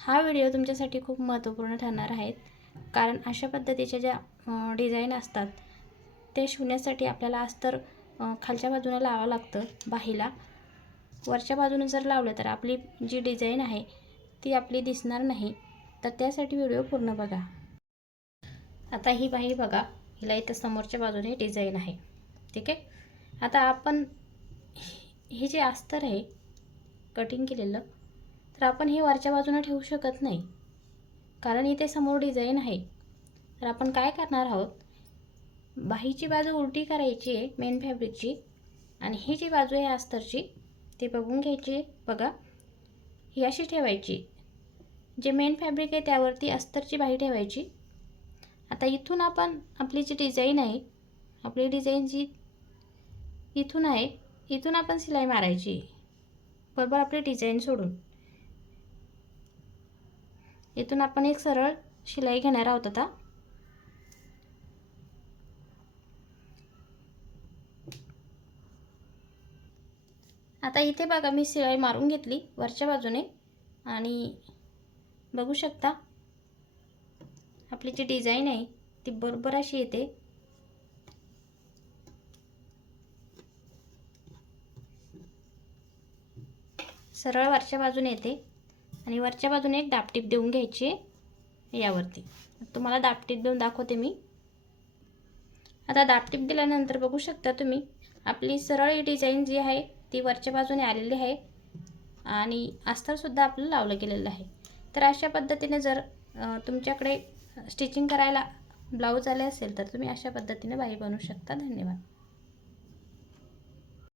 हा व्हिडिओ तुमच्यासाठी खूप महत्त्वपूर्ण ठरणार आहेत कारण अशा पद्धतीच्या ज्या डिझाईन असतात ते शिवण्यासाठी आपल्याला अस्तर खालच्या बाजूने लावावं लागतं बाहीला. वरच्या बाजूने जर लावलं तर आपली जी डिझाईन आहे ती आपली दिसणार नाही. तर त्यासाठी व्हिडिओ पूर्ण बघा. आता ही बाही बघा हिला इथं समोरच्या बाजूने डिझाईन आहे. ठीक आहे? आता आपण हे जे अस्तर आहे कटिंग केलेलं तर आपण हे वरच्या बाजूने ठेवू शकत नाही. कारण इथे समोर डिझाईन आहे. तर आपण काय करणार आहोत? बाहीची बाजू उलटी करायची आहे मेन फॅब्रिकची आणि ही जी बाजू आहे अस्तरची ती बघून घ्यायची आहे. बघा. ही अशी ठेवायची. जे मेन फॅब्रिक आहे त्यावरती अस्तरची बाही ठेवायची. आता इथून आपण आपली जी डिझाईन आहे आपली डिझाईन जी इथून आहे इथून आपण शिलाई मारायची. बरोबर आपली डिझाईन सोडून. इथून आपण एक सरळ शिलाई घेणार आहोत आता. आता इथे बघा मी शिलाई मारून घेतली वरच्या बाजूने. आणि बघू शकता आपली जी डिझाईन आहे ती बरोबर अशी येते. सरळ वरच्या बाजूने येते. आणि वरच्या बाजूने एक दापटीप देऊन घ्यायची आहे यावरती. तुम्हाला दापटीप देऊन दाखवते मी. आता दापटीप दिल्यानंतर बघू शकता तुम्ही आपली सरळ ही डिझाईन जी आहे ती वरच्या बाजूने आलेली आहे आणि अस्तरसुद्धा आपलं लावलं गेलेलं आहे. तर अशा पद्धतीने जर तुमच्याकडे स्टिचिंग करायला ब्लाऊज आले असेल तर तुम्ही अशा पद्धतीने बाई बनवू शकता. धन्यवाद.